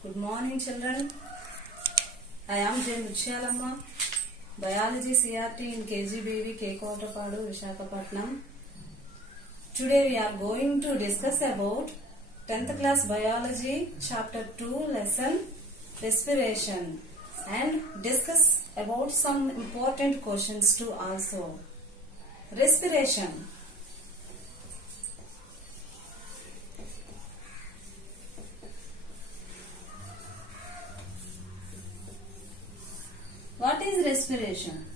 Good morning, children. I am J. Muchalamma, Biology CRT in KGBV, Kekotapadu, Visakhapatnam. Today we are going to discuss about 10th class Biology, Chapter 2, Lesson Respiration, and discuss about some important questions too also. Respiration. What is respiration?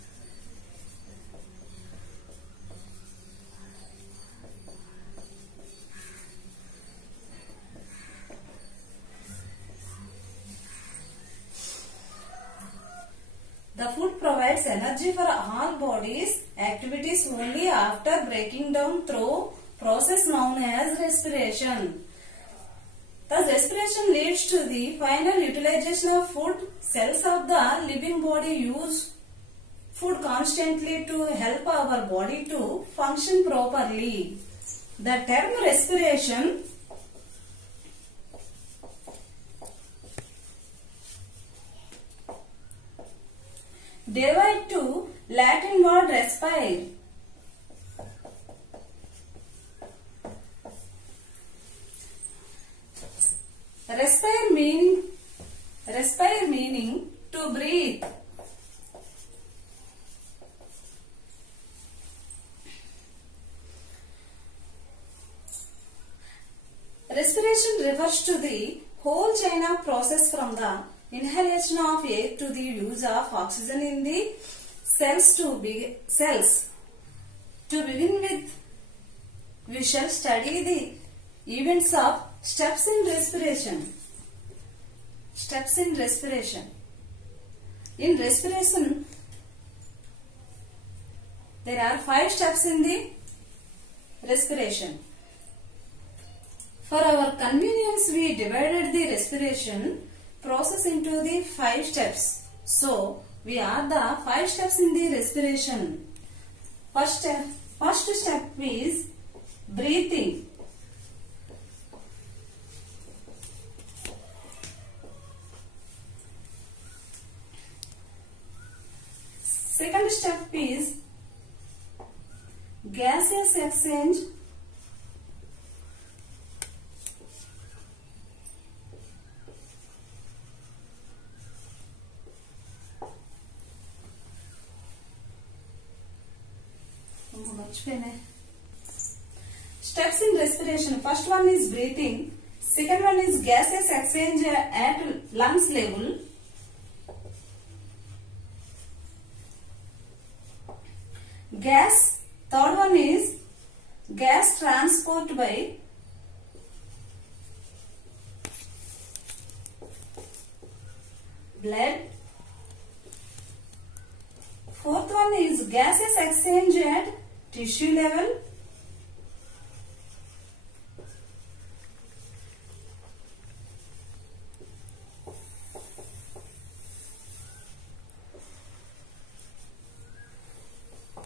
The food provides energy for all bodies activities only after breaking down through process known as respiration. Thus, respiration leads to the final utilization of food. Cells of the living body use food constantly to help our body to function properly. The term respiration derived to Latin word respire. Respire meaning to breathe. Respiration refers to the whole chain of process from the inhalation of air to the use of oxygen in the cells. To begin with, we shall study the events of steps in respiration. Steps in respiration. In respiration, there are 5 steps in the respiration. For our convenience, we divided the respiration process into the 5 steps. So, we add the 5 steps in the respiration. First step is breathing. Second step is gaseous exchange. Steps in respiration. First one is breathing. Second one is gaseous exchange at lungs level. Third one is gas transport by blood. Fourth one is gaseous exchange at tissue level.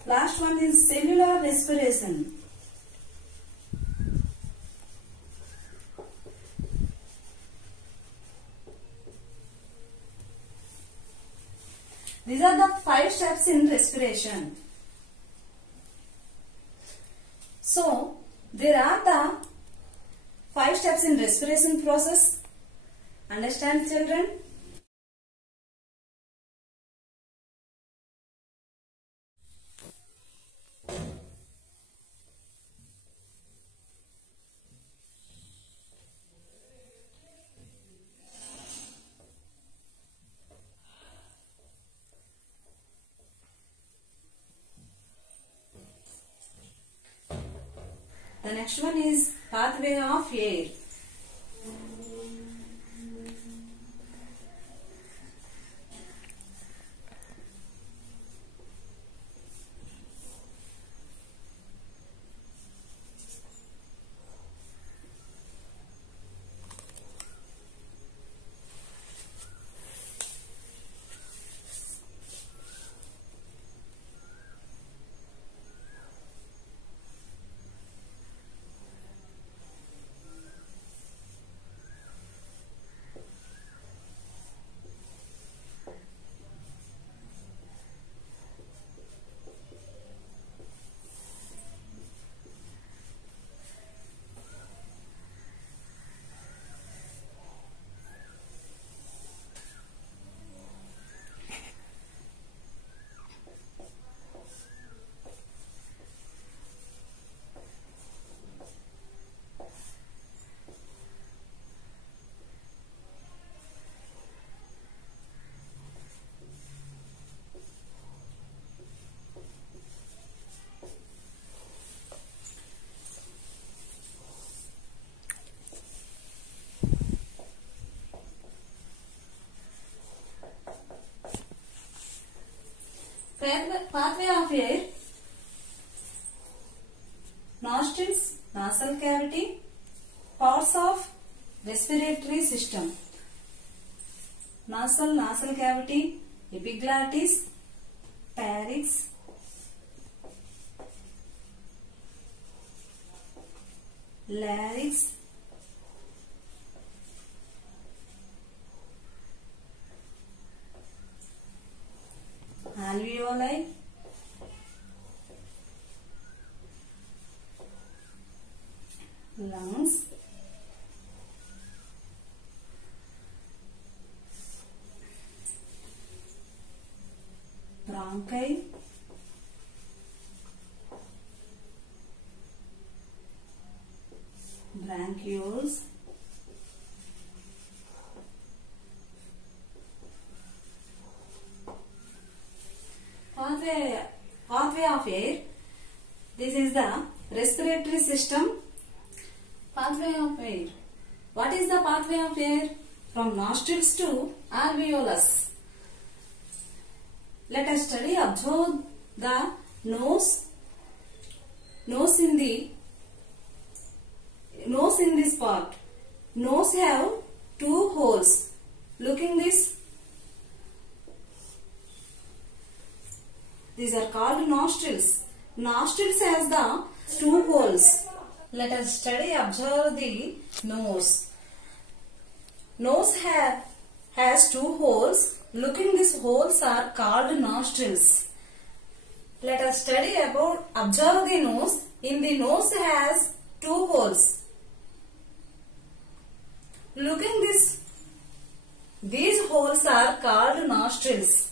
Last one is cellular respiration. These are the 5 steps in respiration. So, there are the 5 steps in respiration process. Understand, children? The next one is pathway of air. nasal cavity, epiglottis, pharynx, larynx, alveoli, lungs, bronchi, bronchioles, pathway of air. This is the respiratory system. Pathway of air. What is the pathway of air? From nostrils to alveolus. Let us study, observe the nose in this part. Nose have two holes. Looking this. These are called nostrils. Nostrils has the two holes. Let us study, observe the nose. Nose has two holes. Looking these holes are called nostrils. Let us study about, observe the nose. In the nose has two holes. Looking these holes are called nostrils.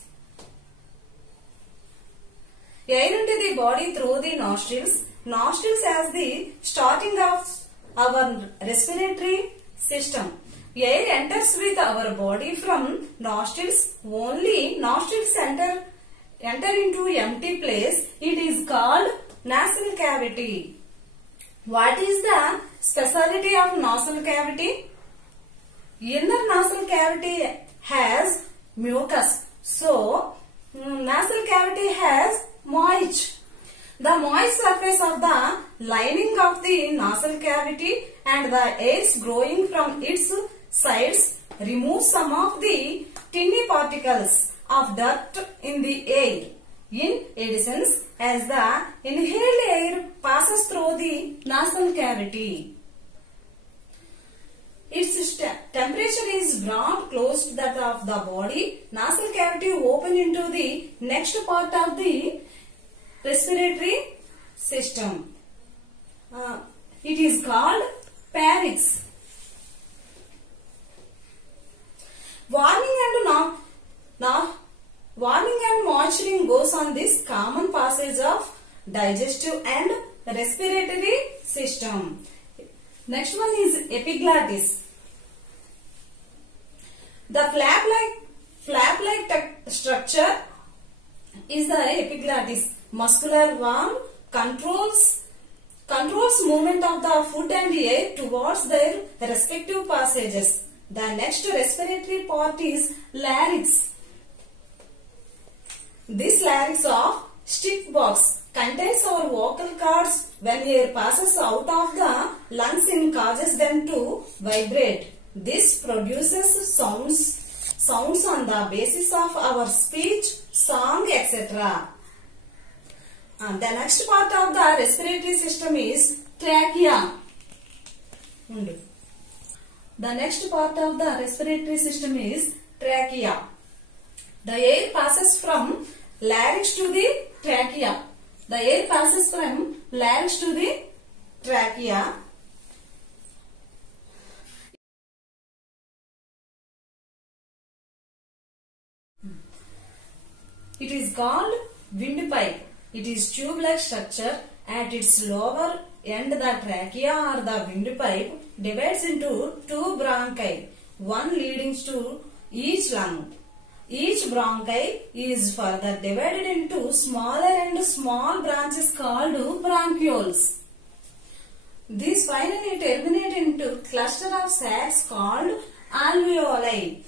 Air into the body through the nostrils. Nostrils as the starting of our respiratory system. Air enters with our body from nostrils. Only nostrils enter into empty place. It is called nasal cavity. What is the speciality of nasal cavity? Inner nasal cavity has mucus. So, nasal cavity has moist. The moist surface of the lining of the nasal cavity and the airs growing from its sides remove some of the tiny particles of dirt in the air. In addition, as the inhaled air passes through the nasal cavity, its temperature is brought close to that of the body. Nasal cavity open into the next part of the respiratory system. It is called pharynx. Warming and moisturizing goes on this common passage of digestive and respiratory system. Next one is epiglottis. The flap-like structure is the epiglottis. Muscular worm controls movement of the food and air towards their respective passages. The next respiratory part is larynx. This larynx of stick box contains our vocal cords. When air passes out of the lungs, it causes them to vibrate. This produces sounds on the basis of our speech, song, etc. The next part of the respiratory system is trachea. The next part of the respiratory system is trachea. The air passes from larynx to the trachea. The air passes from larynx to the trachea. It is called windpipe. It is tube-like structure. At its lower end, the trachea or the windpipe divides into two bronchi, one leading to each lung. Each bronchi is further divided into smaller and small branches called bronchioles. These finally terminate into cluster of sacs called alveoli,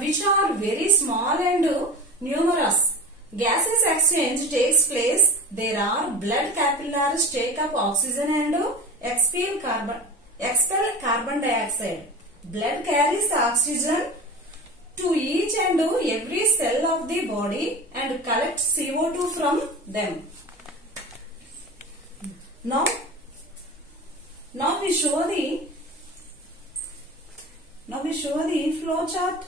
which are very small and numerous. Gases exchange takes place. There are blood capillaries take up oxygen and expel carbon dioxide. Blood carries oxygen to each and every cell of the body and collect CO2 from them. Now we show the flow chart.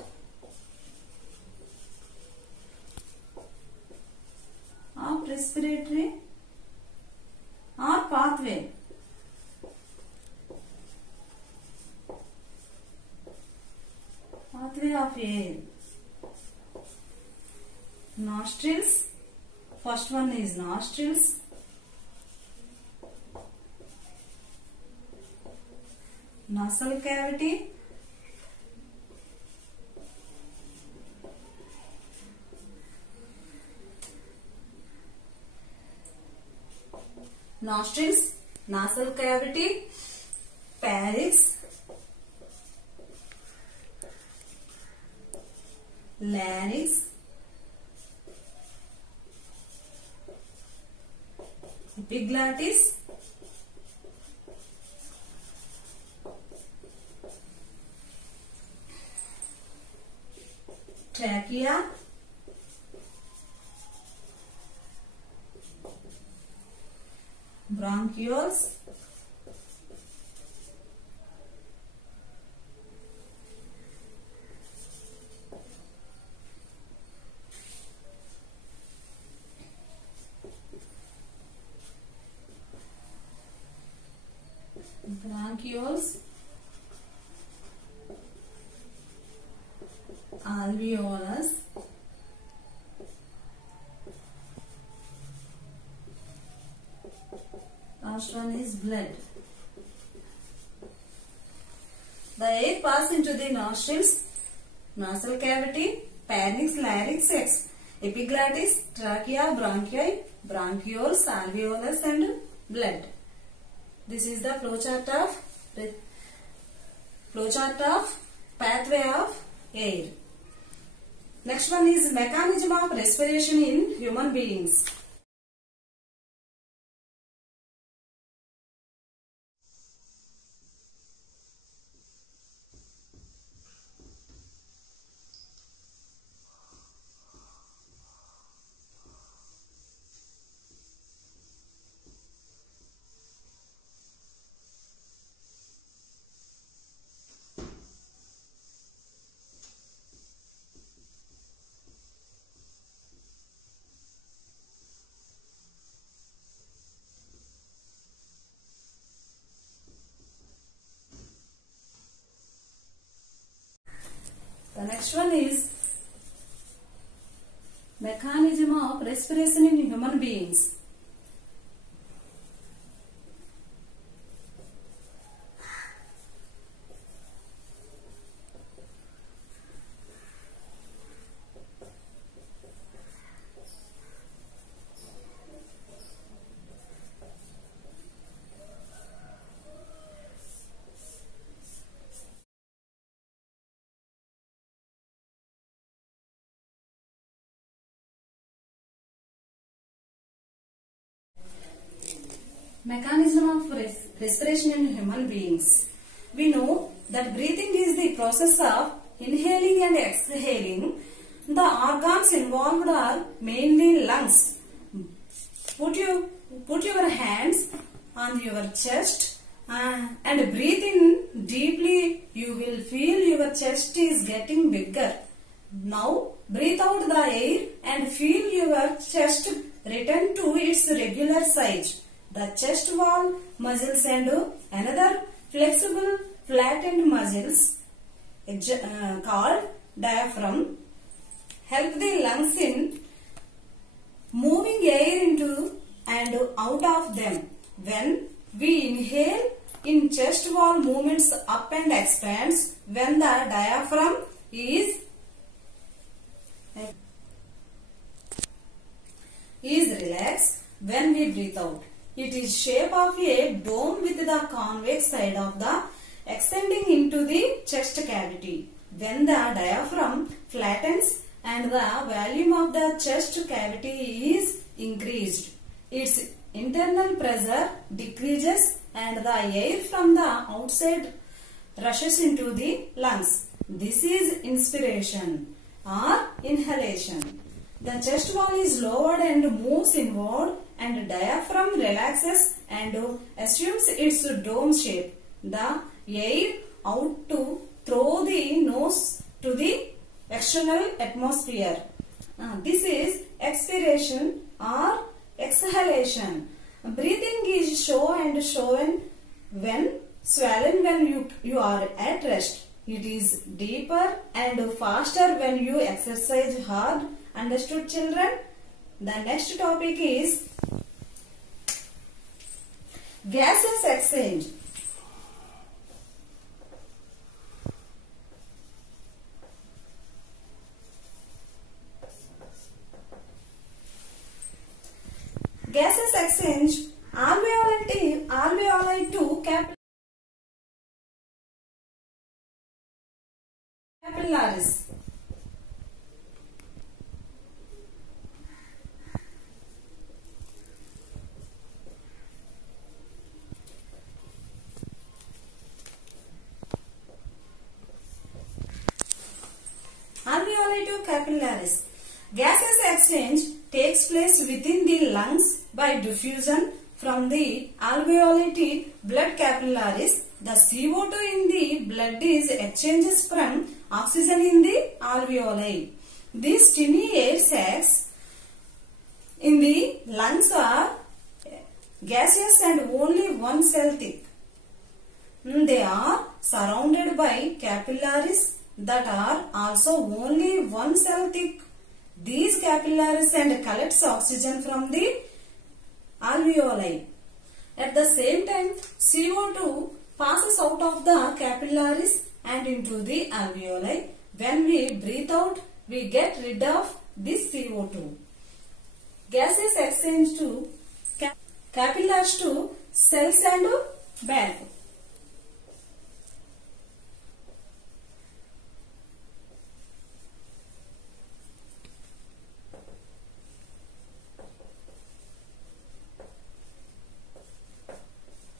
Of respiratory or pathway. Pathway of air. Nostrils. First one is nostrils. Nasal cavity. Nostrils, nasal cavity, pharynx, larynx, epiglottis, trachea, bronchioles, alveolus, last one is blood. The air passes into the nostrils, nasal cavity, pharynx, larynx, epiglottis, trachea, bronchi, bronchioles, alveolus and blood. This is the flowchart of pathway of air. Next one is mechanism of respiration in human beings. The next one is mechanism of respiration in human beings. Mechanism of respiration in human beings. We know that breathing is the process of inhaling and exhaling. The organs involved are mainly lungs. Put your hands on your chest and breathe in deeply. You will feel your chest is getting bigger. Now breathe out the air and feel your chest return to its regular size. The chest wall muscles and another flexible flattened muscles called diaphragm help the lungs in moving air into and out of them. When we inhale, in chest wall movements up and expands. When the diaphragm is relaxed, when we breathe out. It is shape of a dome with the convex side of the extending into the chest cavity. When the diaphragm flattens and the volume of the chest cavity is increased, its internal pressure decreases and the air from the outside rushes into the lungs. This is inspiration or inhalation. The chest wall is lowered and moves inward, and diaphragm relaxes and assumes its dome shape. The air out to throw the nose to the external atmosphere. This is expiration or exhalation. Breathing is shown when swollen when you are at rest. It is deeper and faster when you exercise hard. Understood, children? The next topic is gases exchange. Gases exchange alveoli to capillaries. Alveoli to capillaries. Gases exchange takes place within the lungs by diffusion from the alveoli to blood capillaries. The CO2 in the blood is exchanges from oxygen in the alveoli. These tiny air sacs in the lungs are gaseous and only 1 cell thick. They are surrounded by capillaries that are also only 1 cell thick. These capillaries and collects oxygen from the alveoli. At the same time, CO2 passes out of the capillaries and into the alveoli. When we breathe out, we get rid of this CO2. Gases exchange to capillaries to cells and back.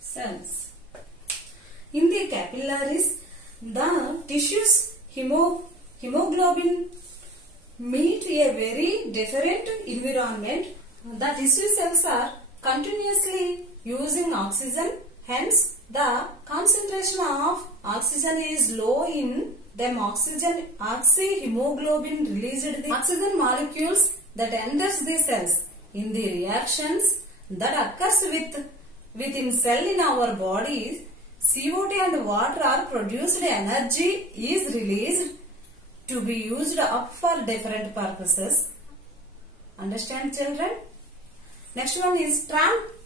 Cells. In the capillaries, the tissues hemoglobin meet a very different environment. The tissue cells are continuously using oxygen, hence the concentration of oxygen is low in them. Oxyhemoglobin released the oxygen molecules that enters the cells. In the reactions that occurs within cell in our bodies, CO2 and water are produced, energy is released to be used up for different purposes. Understand, children? Next one is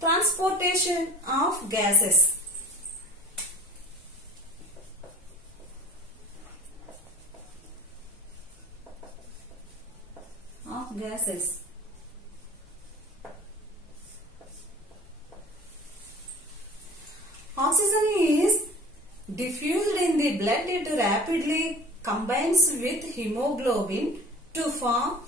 transportation of gases. Oxygen is diffused in the blood. It rapidly combines with hemoglobin to form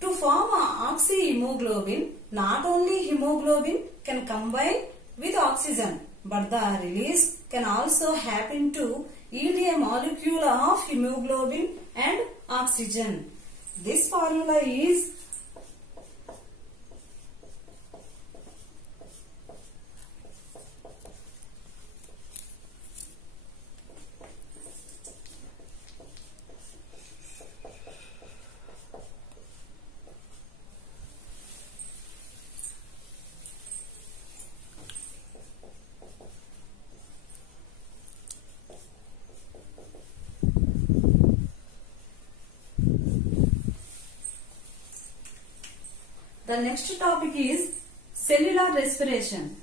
oxyhemoglobin. Not only hemoglobin can combine with oxygen, but the release can also happen to yield a molecule of hemoglobin and oxygen. This formula is the next topic is cellular respiration.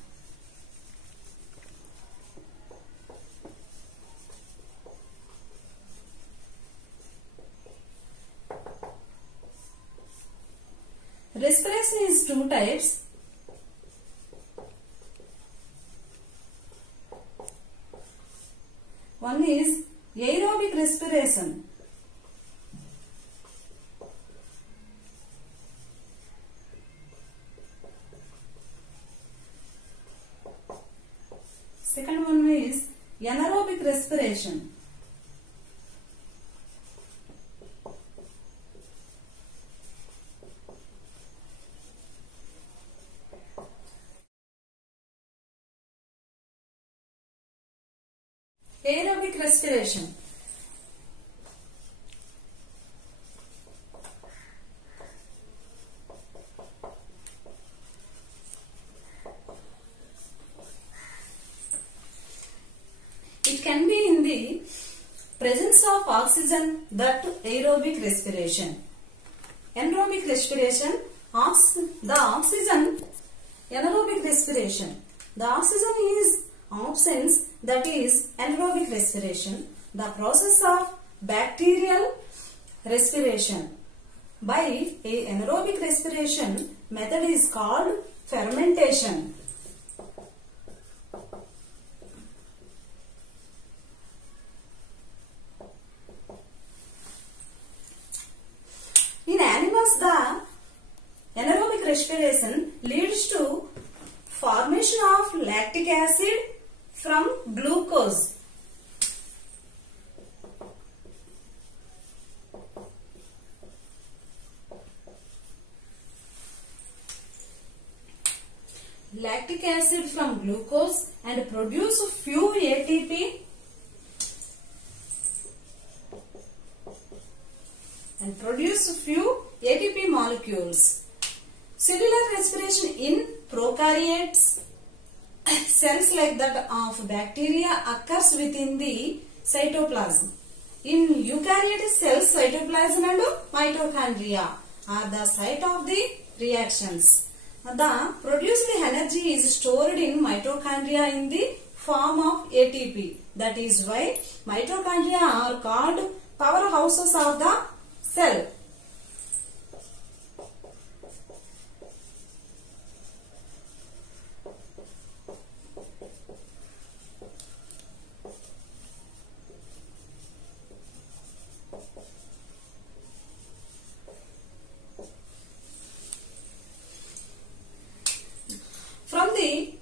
Respiration is two types. One is aerobic respiration. Second one is anaerobic respiration. respiration. It can be in the presence of oxygen, that aerobic respiration. Anaerobic respiration, the oxygen, anaerobic respiration. The oxygen is absence, that is anaerobic respiration. The process of bacterial respiration. By a anaerobic respiration method is called fermentation. In animals, the anaerobic respiration leads to formation of lactic acid from glucose. Lactic acid from glucose and produce few ATP molecules. Cellular respiration in prokaryotes cells like that of bacteria occurs within the cytoplasm. In eukaryotic cells, cytoplasm and mitochondria are the site of the reactions. The produced energy is stored in mitochondria in the form of ATP. That is why mitochondria are called powerhouses of the cell. From the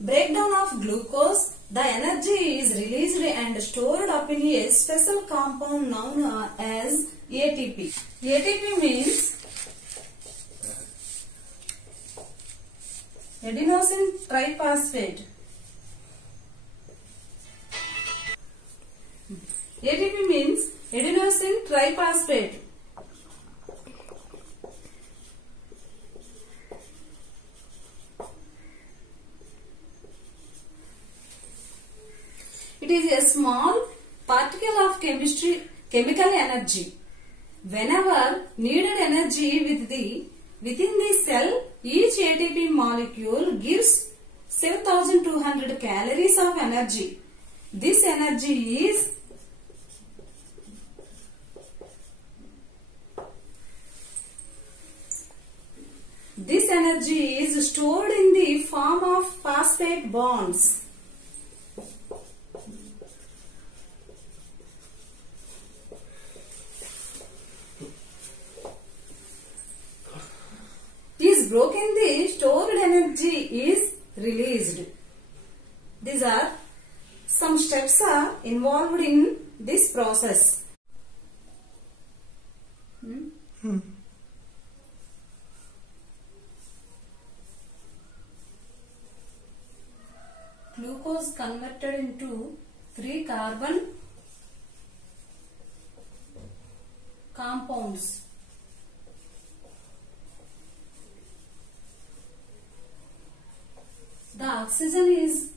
breakdown of glucose, the energy is released and stored up in a special compound known as ATP. ATP means adenosine triphosphate. ATP means adenosine triphosphate. It is a small particle of chemical energy. Whenever needed energy within the cell, each ATP molecule gives 7,200 calories of energy. This energy is stored in the form of phosphate bonds. Is broken, the stored energy is released. These are some steps are involved in this process. Glucose converted into 3 carbon compounds. The oxygen is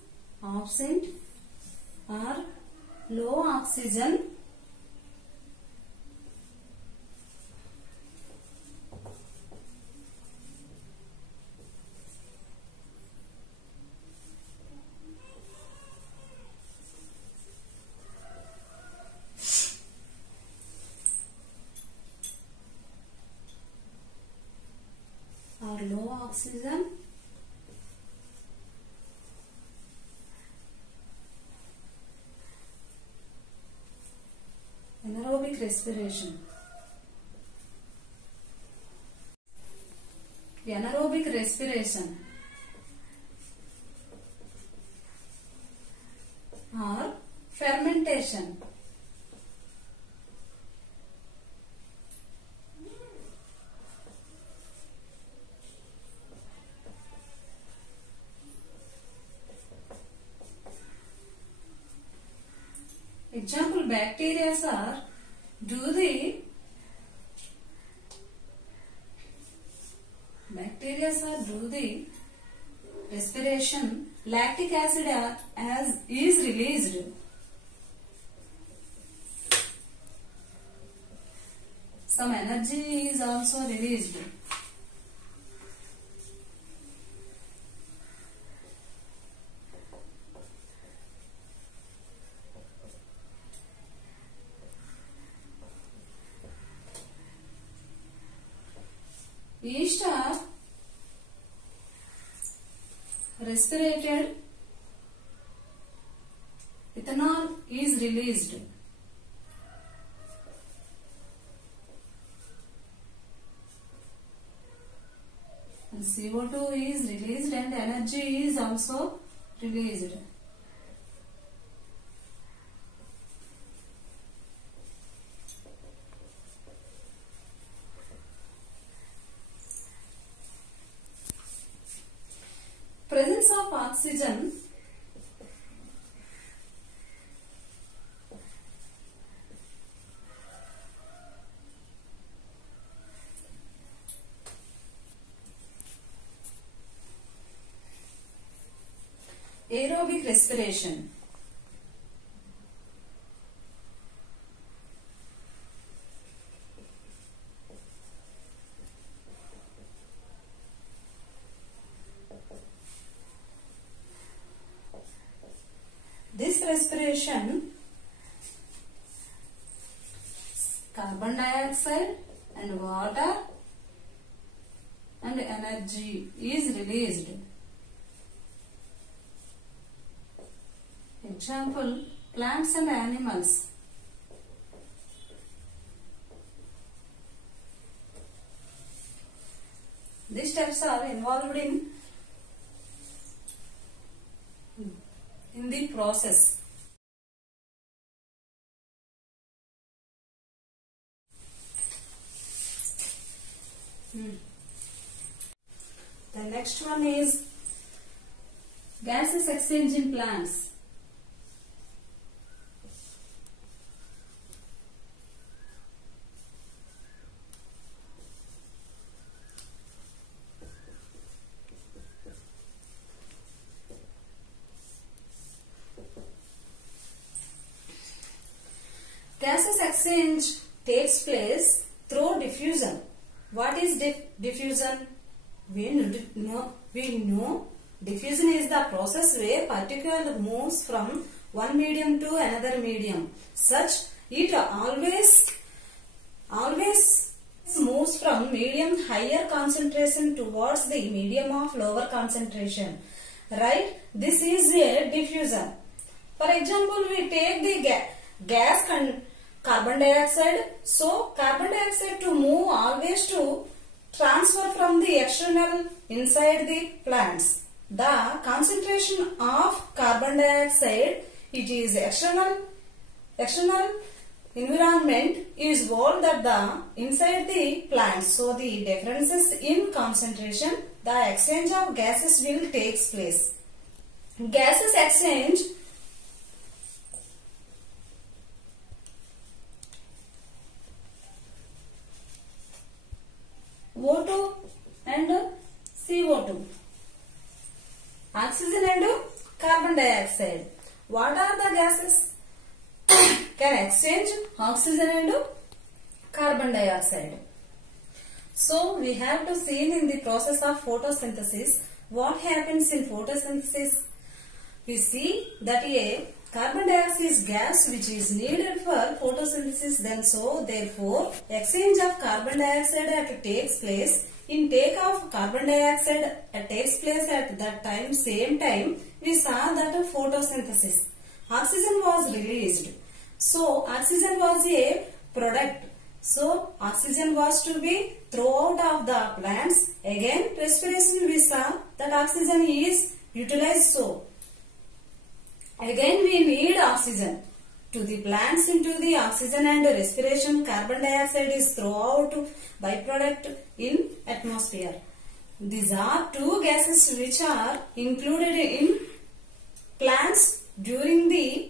absent or low oxygen. Or low oxygen. Anaerobic respiration. Anaerobic respiration or fermentation. Example, bacteria are do the respiration. Lactic acid is released. Some energy is also released. Yeast are respirated. Ethanol is released. And CO2 is released and energy is also released. Presence of oxygen aerobic respiration. This respiration, carbon dioxide and water and energy is released. Example, plants and animals. These steps are involved in the process. The next one is gases exchange in plants. Gases exchange takes place through diffusion. What is diffusion? We know diffusion is the process where particle moves from one medium to another medium. Such it always moves from medium higher concentration towards the medium of lower concentration. Right? This is a diffusion. For example, we take the gas carbon dioxide. So carbon dioxide to move always to transfer from the external inside the plants. The concentration of carbon dioxide, it is external environment is more than the inside the plants. So the differences in concentration, the exchange of gases will take place. Gases exchange O2 and CO2, oxygen and carbon dioxide. What are the gases can exchange oxygen and carbon dioxide? So we have to see in the process of photosynthesis what happens in photosynthesis. We see that a carbon dioxide is gas which is needed for photosynthesis. Then so therefore exchange of carbon dioxide takes place. In take of carbon dioxide takes place at that time, same time we saw that photosynthesis. Oxygen was released. So oxygen was a product. So oxygen was to be thrown out of the plants. Again respiration we saw that oxygen is utilized. So again we need oxygen. To the plants into the oxygen and respiration, carbon dioxide is thrown out byproduct in atmosphere. These are two gases which are included in plants during the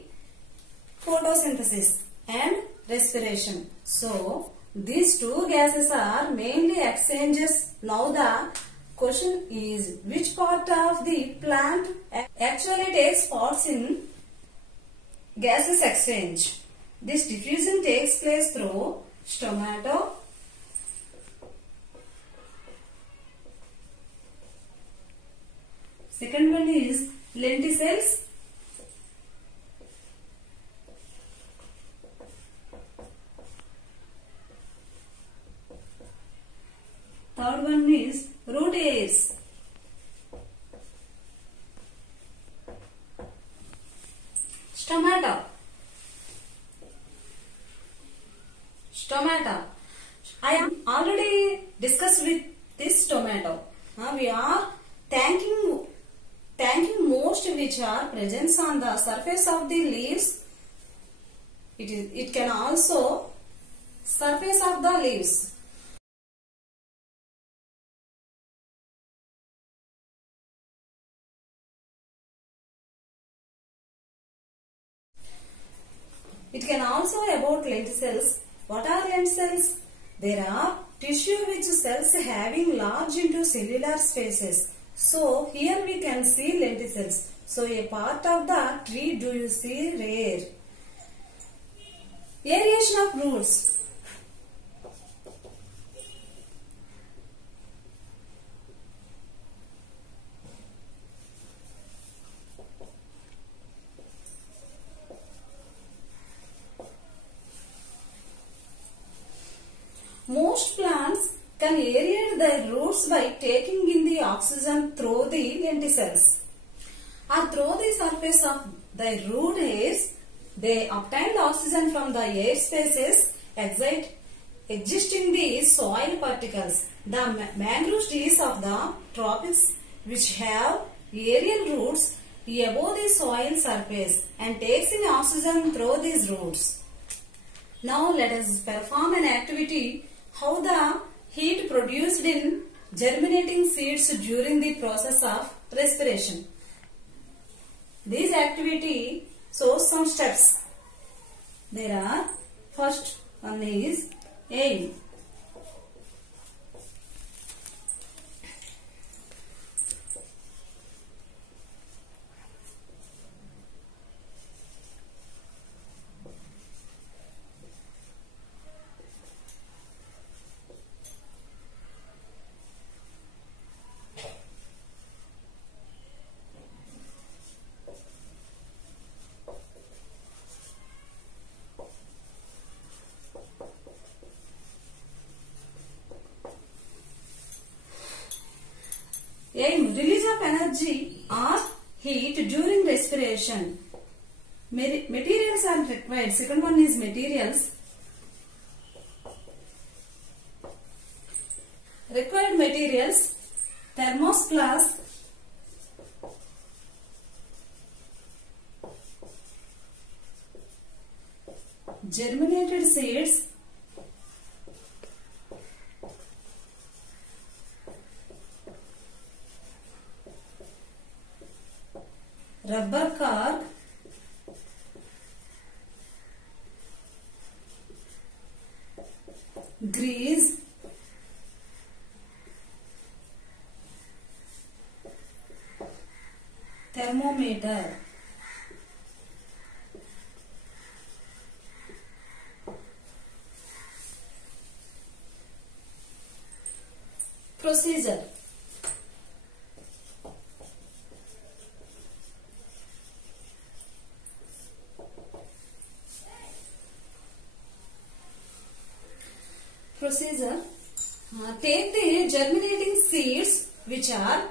photosynthesis and respiration. So these two gases are mainly exchanges. Now the question is, which part of the plant actually takes parts in gases exchange? This diffusion takes place through stomata. Second one is lenticels. Third one is root hairs. Stomata. I am already discussed with this tomato. We are thanking most which are present on the surface of the leaves. It can also surface of the leaves. It can also about lenticels. What are lenticels? There are tissue which cells having large into cellular spaces. So here we can see lenticels. So a part of the tree do you see rare. Aeration of roots. Most plants can aerate their roots by taking in the oxygen through the lenticels or through the surface of their root hairs. They obtain the oxygen from the air spaces existing the soil particles. The mangrove trees of the tropics which have aerial roots above the soil surface and takes in oxygen through these roots. Now let us perform an activity how the heat produced in germinating seeds during the process of respiration. This activity shows some steps. There are, first one is aim. Aim, release of energy or heat during respiration. Materials are required. Second one is materials. Required materials: thermoplast, germinated seeds, rubber cork, grease, thermometer. Procedure. Take the germinating seeds which are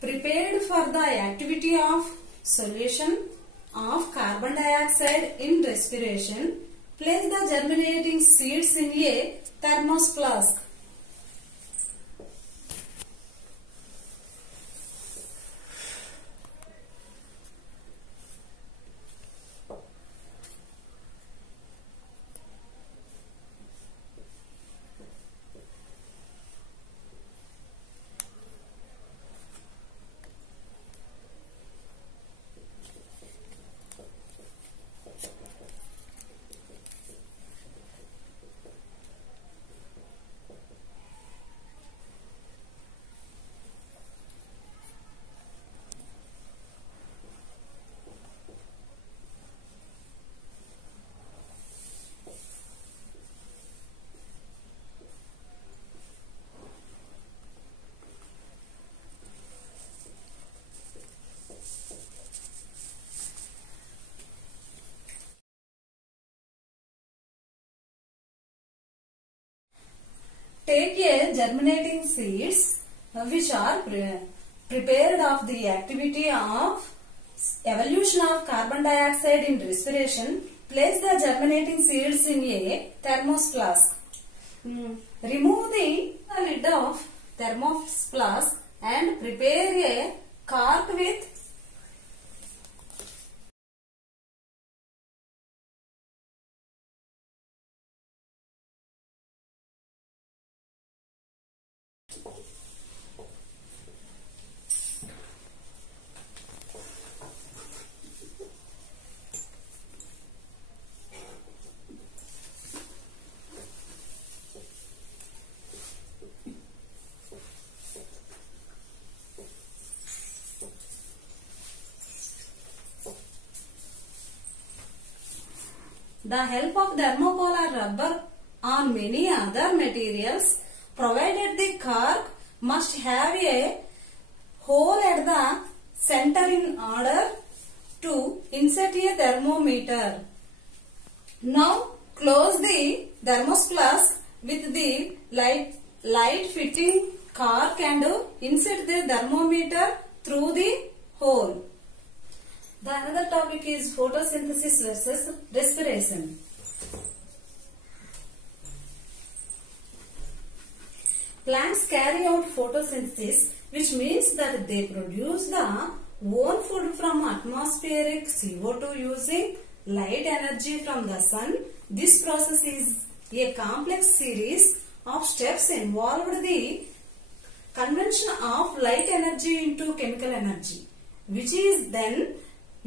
prepared for the activity of solution of carbon dioxide in respiration. Place the germinating seeds in a thermos flask. Take a germinating seeds which are prepared of the activity of evolution of carbon dioxide in respiration. Place the germinating seeds in a thermos flask. Remove the lid of thermos flask and prepare a cork with the help of thermocol or rubber on many other materials, provided the cork must have a hole at the center in order to insert a thermometer. Now close the thermos flask with the light fitting cork and insert the thermometer through the hole. The another topic is photosynthesis versus respiration. Plants carry out photosynthesis, which means that they produce the own food from atmospheric CO2 using light energy from the sun. This process is a complex series of steps involved the conversion of light energy into chemical energy, which is then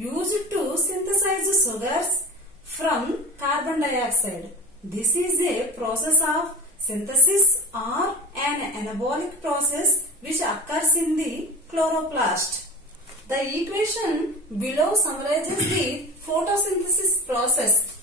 used to synthesize sugars from carbon dioxide. This is a process of synthesis or an anabolic process which occurs in the chloroplast. The equation below summarizes the photosynthesis process.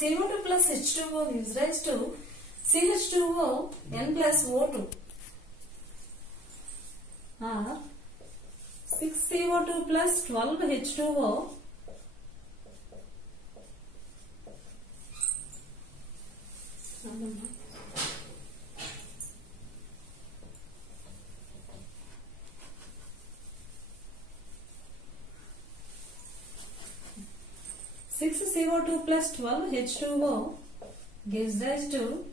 CO2 plus H2O gives rise to CH2O N plus O2 or 6 CO2 plus 12 H2O CO2 plus 12 H2O gives rise to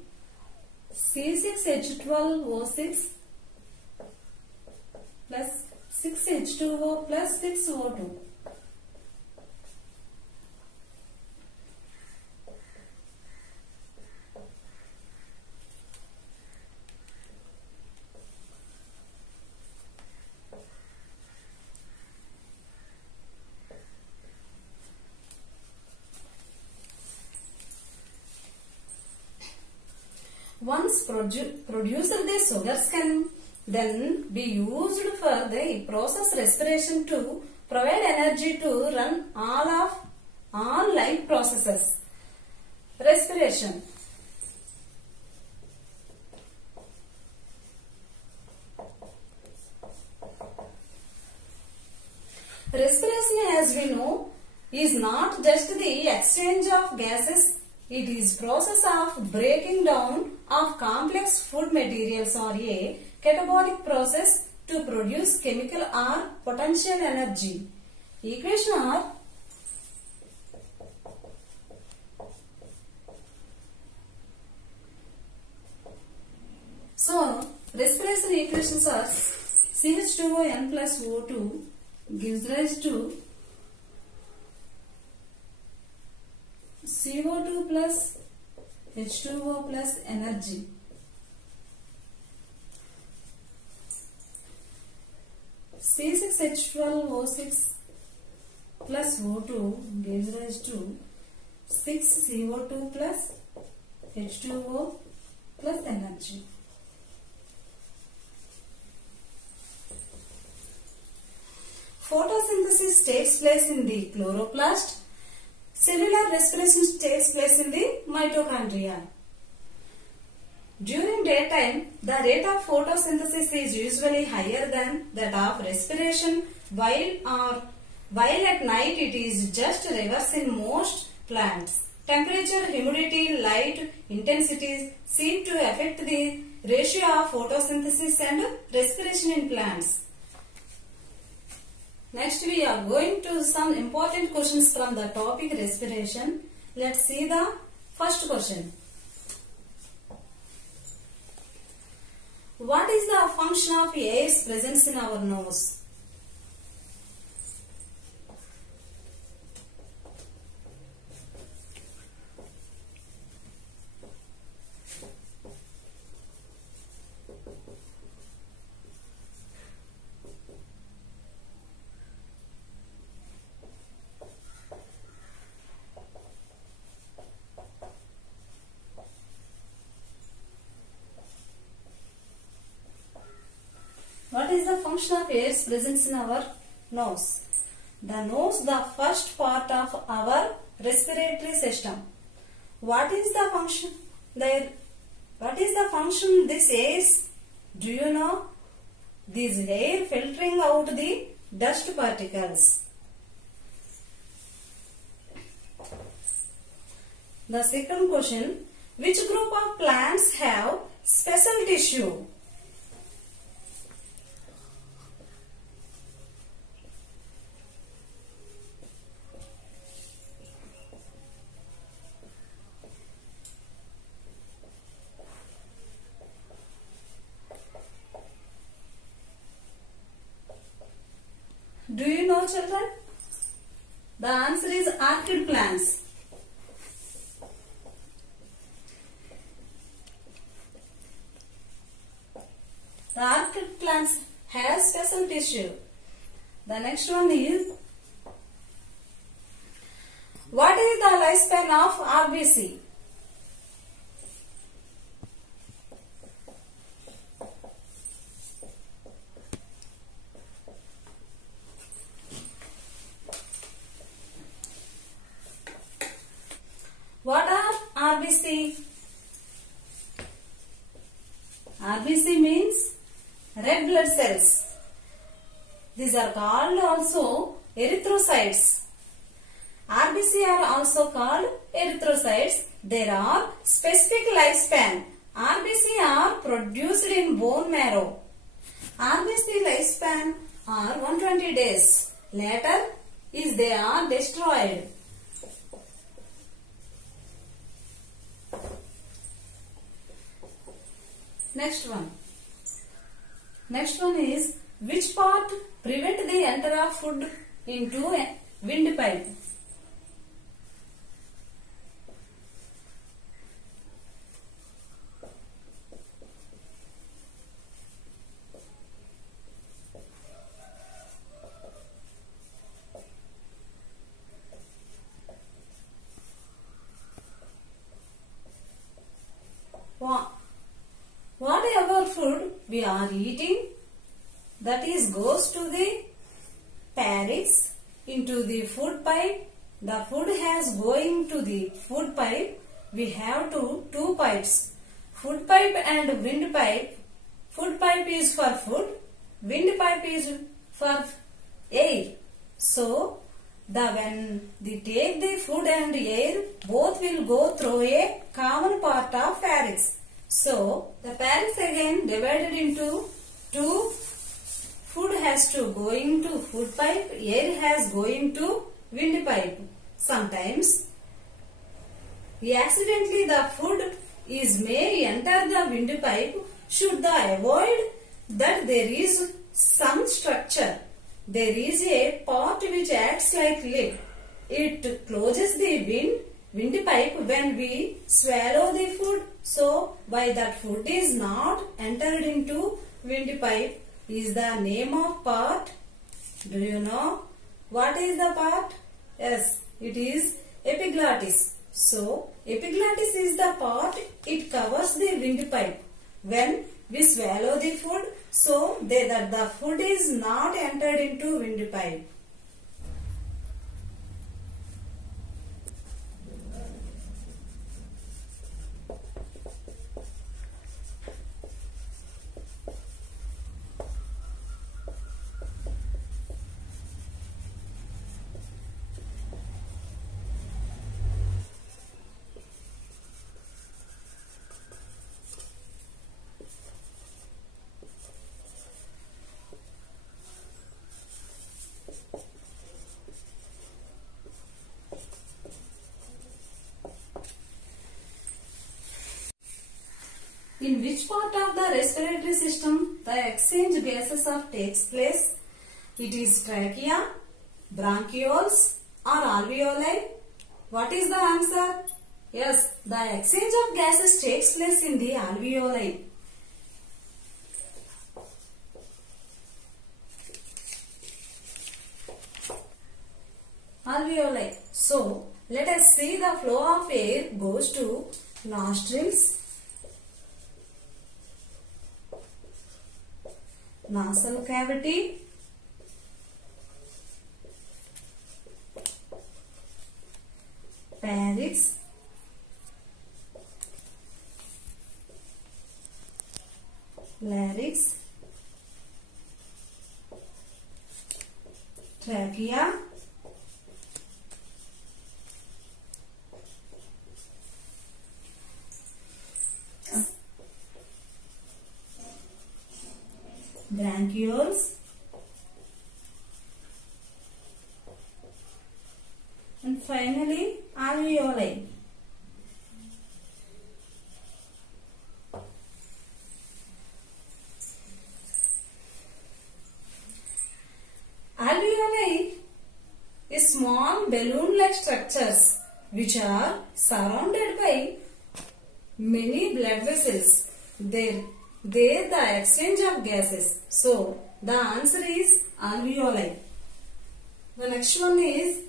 C6H12O6 plus 6H2O plus 6O2. Once produced, the sugars can then be used for the process respiration to provide energy to run all life processes. Respiration. Respiration, as we know, is not just the exchange of gases. It is process of breaking down of complex food materials or a catabolic process to produce chemical or potential energy. Equation are so respiration equations are CH2O N plus O2 gives rise to CO2 plus H2O plus energy. C6H12O6 plus O2 gives rise to 6 CO2 plus H2O plus energy. Photosynthesis takes place in the chloroplast. Cellular respiration takes place in the mitochondria. During daytime, the rate of photosynthesis is usually higher than that of respiration, while at night it is just reverse in most plants. Temperature, humidity, light intensities seem to affect the ratio of photosynthesis and respiration in plants. Next we are going to some important questions from the topic respiration. Let's see the first question. What is the function of air's presence in our nose? What is the function of air's presence in our nose? The nose, the first part of our respiratory system. What is the function there? What is the function this is? Do you know? This air filtering out the dust particles. The second question, which group of plants have special tissue? Do you know, children? The answer is arched plants. The arched plants have special tissue. The next one is, what is the lifespan of RBC? What are RBC? RBC means red blood cells. These are called also erythrocytes. RBC are also called erythrocytes. There are specific lifespan. RBC are produced in bone marrow. RBC lifespan are 120 days. Later is they are destroyed. Next one is, which part prevent the enter of food into a windpipe? Whatever food we are eating, that is goes to the pharynx into the food pipe. The food has going to the food pipe. We have two pipes, food pipe and wind pipe. Food pipe is for food, wind pipe is for air. So when they take the food and air, both will go through a common part of pharynx. So the pharynx again divided into two. Food has to go into food pipe, air has going to wind pipe. Sometimes accidentally the food may enter the wind pipe. Should the avoid that there is some structure. There is a part which acts like lid. It closes the wind pipe when we swallow the food. So why that food is not entered into wind pipe is the name of part. Do you know? What is the part? Yes, it is epiglottis. So, epiglottis is the part, it covers the windpipe. When we swallow the food, so that the food is not entered into windpipe. In which part of the respiratory system the exchange gases of takes place? It is trachea, bronchioles or alveoli? What is the answer? Yes, the exchange of gases takes place in the alveoli. Alveoli. So, let us see the flow of air goes to nostrils, nasal cavity, pharynx, larynx, trachea, bronchioles, and finally alveoli. Alveoli is small balloon-like structures which are surrounded by many blood vessels. There the exchange of gases. So the answer is alveoli. The next one is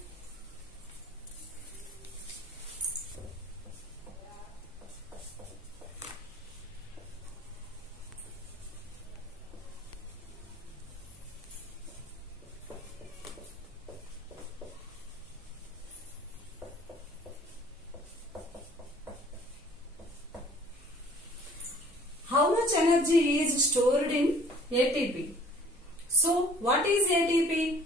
how much energy is stored in ATP? So, what is ATP?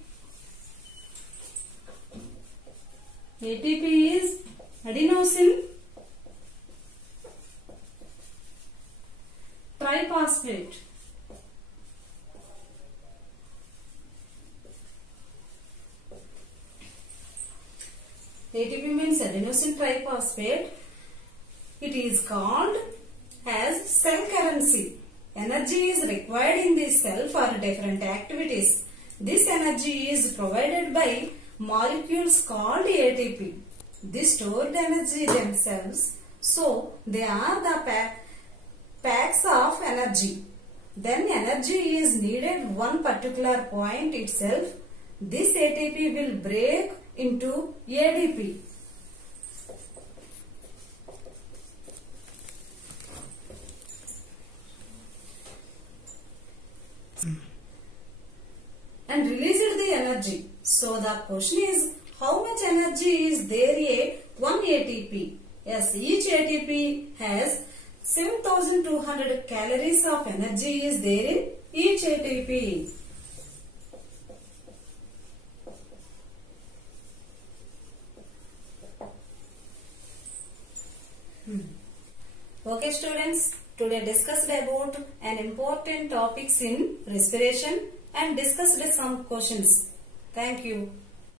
ATP is adenosine triphosphate. ATP means adenosine triphosphate. It is called as cell currency. Energy is required in the cell for different activities. This energy is provided by molecules called ATP. They store the energy themselves, so they are the packs of energy. Then energy is needed one particular point itself. This ATP will break into ADP. And released the energy. So the question is, how much energy is there in one ATP? Yes, each ATP has 7,200 calories of energy is there in each ATP. Okay students, today discussed about an important topics in respiration and discussed some questions. Thank you.